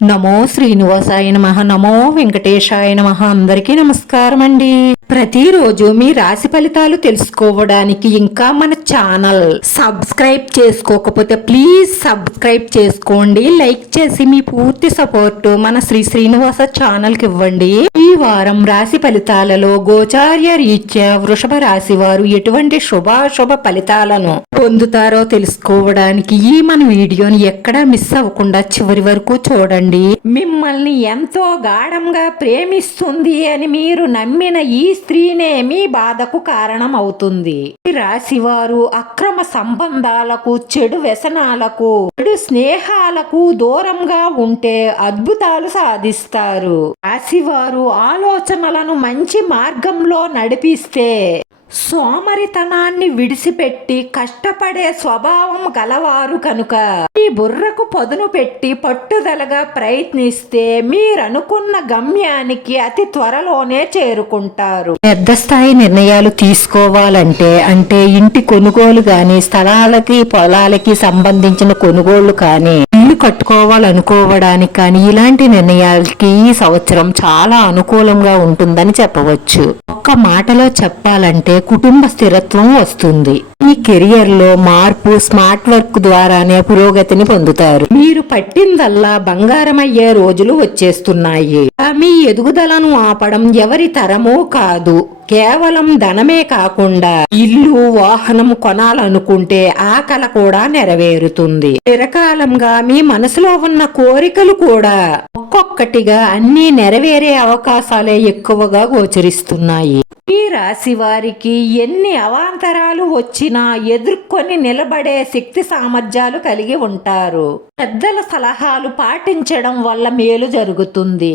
నమో శ్రీనివాసాయ నమః. నమో వెంకటేశాయ నమః. అందరికీ నమస్కారం అండి. ప్రతిరోజు మీ రాశి ఫలితాలు తెలుసుకోవడానికి ఇంకా మన ఛానల్ సబ్స్క్రైబ్ చేసుకోకపోతే ప్లీజ్ సబ్స్క్రైబ్ చేసుకోండి. లైక్ చేసి మీ పూర్తి సపోర్ట్ మన శ్రీనివాస ఛానల్ కి ఇవ్వండి. ఈ వారం రాశి ఫలితాలలో గోచార్య రీత్యా వృషభ రాశి వారు ఎటువంటి శుభాశుభ ఫలితాలను పొందుతారో తెలుసుకోవడానికి ఈ మన వీడియోని ఎక్కడా మిస్ అవ్వకుండా చివరి వరకు చూడండి. మిమ్మల్ని ఎంతో గాఢంగా ప్రేమిస్తుంది అని మీరు నమ్మిన ఈ స్త్రీనే మీ బాధకు కారణం అవుతుంది. ఈ రాశివారు అక్రమ సంబంధాలకు, చెడు వ్యసనాలకు, చెడు స్నేహాలకు దూరంగా ఉంటే అద్భుతాలు సాధిస్తారు. రాశివారు ఆలోచనలను మంచి మార్గంలో నడిపిస్తే సోమరితనాన్ని విడిచిపెట్టి కష్టపడే స్వభావం గలవారు కనుక ఈ బుర్రకు పదును పెట్టి పట్టుదలగా ప్రయత్నిస్తే మీరనుకున్న గమ్యానికి అతి త్వరలోనే చేరుకుంటారు. పెద్ద స్థాయి నిర్ణయాలు తీసుకోవాలంటే అంటే ఇంటి కొనుగోలు గాని, స్థలాలకి పొలాలకి సంబంధించిన కొనుగోళ్లు కానీ, ఇల్లు కట్టుకోవాలనుకోవడానికి కానీ ఇలాంటి నిర్ణయాలకి ఈ సంవత్సరం చాలా అనుకూలంగా ఉంటుందని చెప్పవచ్చు. ఒక్క మాటలో చెప్పాలంటే కుటుంబ స్థిరత్వం వస్తుంది. ఈ కెరియర్ లో మార్పు స్మార్ట్ వర్క్ ద్వారానే పురోగతిని పొందుతారు. మీరు పట్టిందల్లా బంగారమయ్యే రోజులు వచ్చేస్తున్నాయి. మీ ఎదుగుదలను ఆపడం ఎవరి తరమూ కాదు. కేవలం ధనమే కాకుండా ఇల్లు, వాహనం కొనాలనుకుంటే ఆ కల కూడా నెరవేరుతుంది. చిరకాలంగా మీ మనసులో ఉన్న కోరికలు కూడా ఒక్కొక్కటిగా అన్ని నెరవేరే అవకాశాలే ఎక్కువగా గోచరిస్తున్నాయి. ఈ రాశి వారికి ఎన్ని అవాంతరాలు వచ్చినా ఎదుర్కొని నిలబడే శక్తి సామర్థ్యాలు కలిగి ఉంటారు. పెద్దల సలహాలు పాటించడం వల్ల మేలు జరుగుతుంది.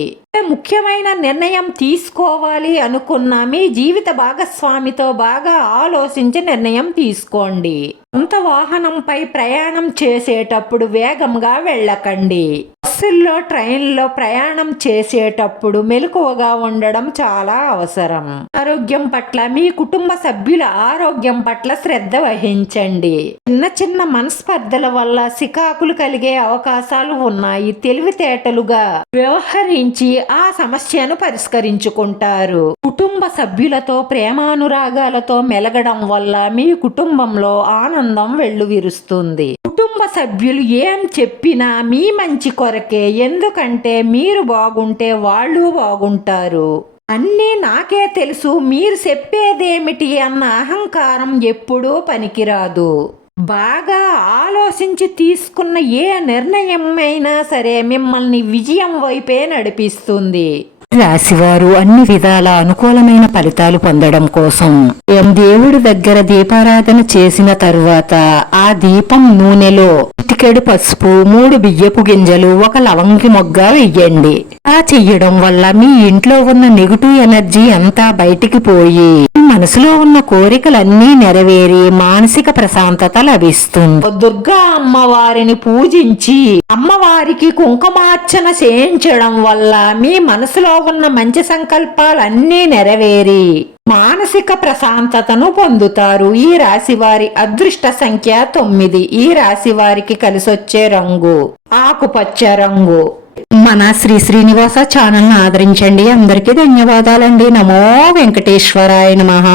ముఖ్యమైన నిర్ణయం తీసుకోవాలి అనుకున్న మీ జీవిత భాగస్వామితో బాగా ఆలోచించి నిర్ణయం తీసుకోండి. సొంత వాహనంపై ప్రయాణం చేసేటప్పుడు వేగంగా వెళ్ళకండి. బస్సుల్లో, ట్రైన్లో ప్రయాణం చేసేటప్పుడు మెలకువగా ఉండడం చాలా అవసరం. ఆరోగ్యం పట్ల, మీ కుటుంబ సభ్యుల ఆరోగ్యం పట్ల శ్రద్ధ వహించండి. చిన్న చిన్న మనస్పర్ధల వల్ల సికాకులు కలిగే అవకాశాలు ఉన్నాయి. తెలివితేటలుగా వ్యవహరించి ఆ సమస్యను పరిష్కరించుకుంటారు. కుటుంబ సభ్యులతో ప్రేమానురాగాలతో మెలగడం వల్ల మీ కుటుంబంలో ఆనందం వెల్లువిరుస్తుంది. కుటుంబ సభ్యులు ఏం చెప్పినా మీ మంచి కొరకే. ఎందుకంటే మీరు బాగుంటే వాళ్ళు బాగుంటారు. అన్నీ నాకే తెలుసు, మీరు చెప్పేదేమిటి అన్న అహంకారం ఎప్పుడూ పనికిరాదు. బాగా ఆలోచించి తీసుకున్న ఏ నిర్ణయమైనా సరే మిమ్మల్ని విజయం వైపే నడిపిస్తుంది. రాశివారు అన్ని విధాల అనుకూలమైన ఫలితాలు పొందడం కోసం దేవుడి దగ్గర దీపారాధన చేసిన తరువాత ఆ దీపం నూనెలో చిటికెడు పసుపు, 3 బియ్యపు గింజలు, 1 లవంగి మొగ్గ వెయ్యండి. ఆ చెయ్యడం వల్ల మీ ఇంట్లో ఉన్న నెగిటివ్ ఎనర్జీ అంతా బయటికి పోయి మనసులో ఉన్న కోరికలన్నీ నెరవేరి మానసిక ప్రశాంతత లభిస్తుంది. దుర్గా అమ్మవారిని పూజించి అమ్మవారికి కుంకుమార్చన చేయించడం వల్ల మీ మనసులో ఉన్న మంచి సంకల్పాలన్నీ నెరవేరి మానసిక ప్రశాంతతను పొందుతారు. ఈ రాశి వారి అదృష్ట సంఖ్య 9. ఈ రాశి వారికి కలిసొచ్చే రంగు ఆకుపచ్చ రంగు. మన శ్రీనివాస ఛానల్ ను ఆదరించండి. అందరికీ ధన్యవాదాలండి. నమో వెంకటేశ్వరాయ నమః.